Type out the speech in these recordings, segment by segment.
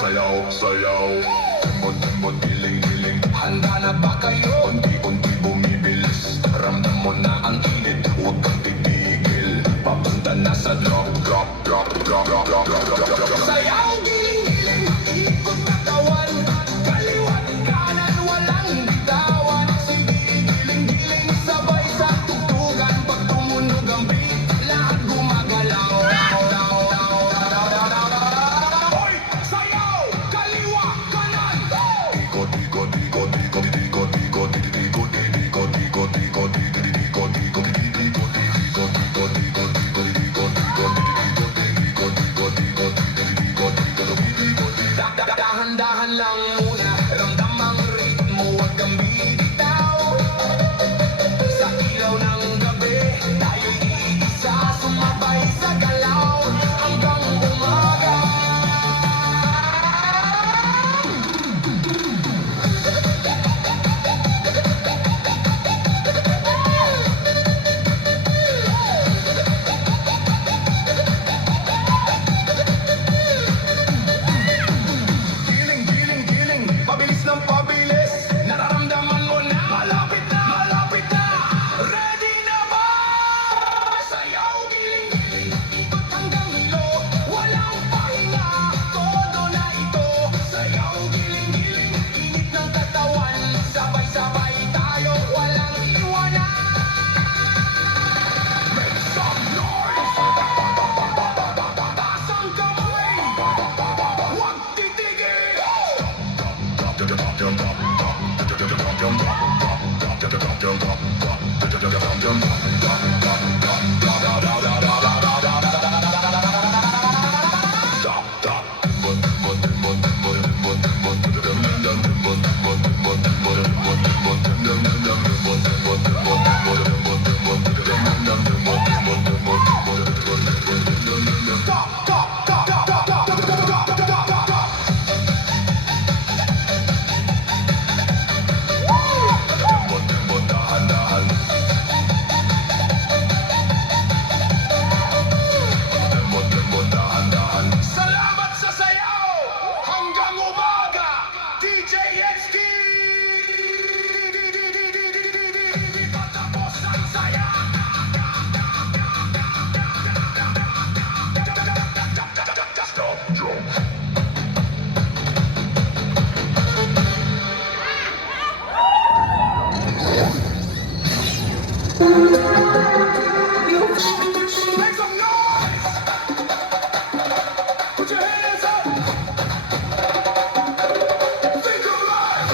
Sayaw, sayaw, timon, giling, handa na ba kayo? Unti-unti bumibilis, ramdam mo na ang init, huwag kang titigil, papunta na sa drop. Sayaw, giling, ikot katawan, kaliwat kanan, walang bitawan. Sige, giling, sabay sa tugtugan, pag tumunog ang beat, lahat gumagalaw. Hoy, sayaw, kaliwa, kanan, ikot, Salamat sa sayaw! Hanggang umaga! DJ XT! Patapos ang saya! Stop, jump! Make some noise! Put your hands up! Think alive!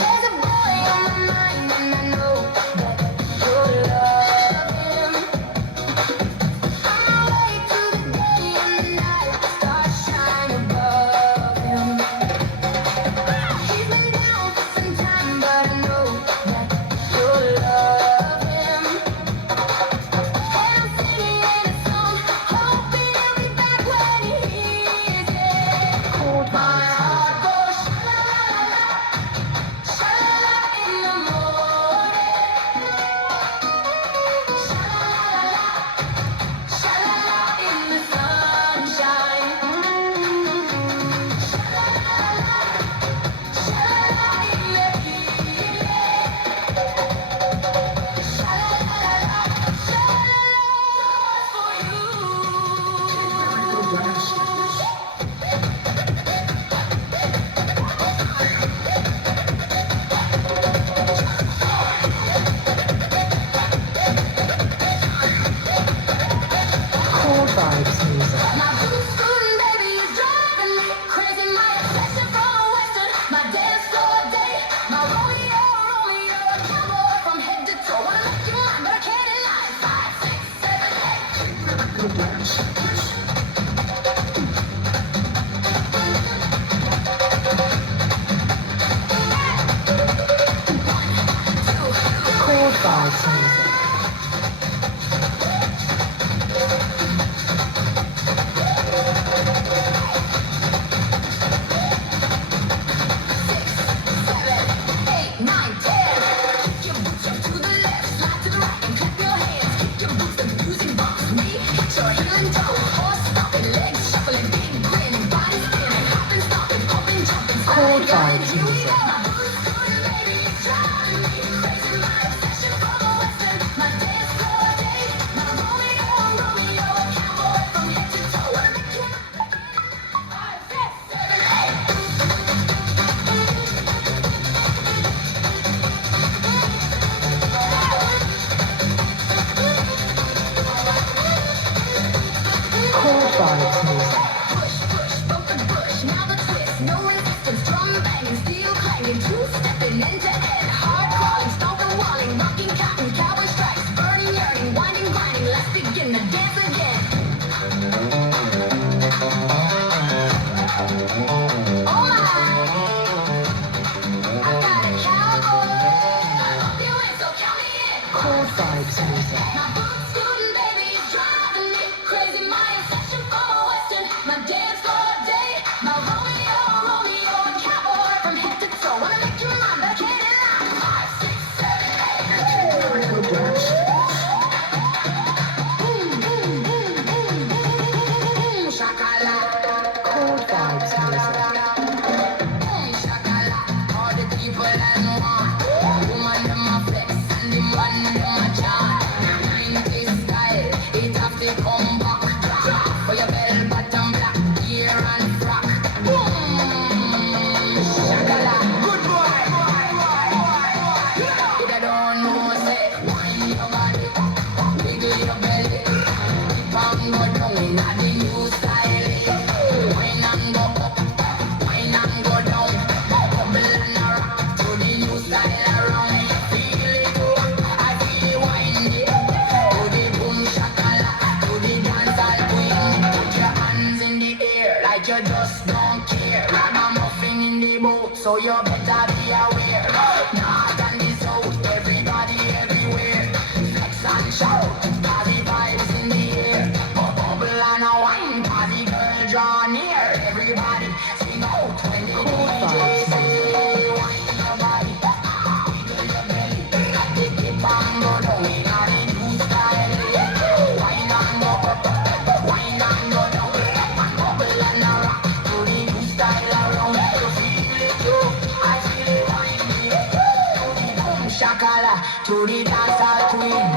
There's a boy on my mind and I know that you'll love him. On my way to the day and the night stars shine above him. He's been down for some time, but I know that you'll love him. And I'm singing a song, hoping he'll be back when he hears it. My heart goes sha-la-la-la-la. Sha-la-la in the morning, sha-la-la-la-la, sha-la-la in the sunshine, sha-la-la-la-la, sha-la-la in the evening, sha-la-la-la-la, sha-la-la for you. My blue student baby is driving me crazy. My obsession from a western, my dance floor date, my Romeo, Romeo, a cowboy from head to toe. Wanna make you mine, but I can't in line. 5, 6, 7, 8. Push, push, bump and push, now the twist, no resistance, drum banging, steel clanging. so you better be aware. North and the south, everybody everywhere. Flex and shout, cause the vibes in the air. Bubble and a wine, cause the girl draw near. Everybody sing out when the DJ say, wine your body, wiggle your belly. Take it bang, go down in a new style. Wine and go up, wine and go down. Bubble and a rock to the new style around. You feel it too, I feel it, wine me. To the boom shakala, to the dancehall queen.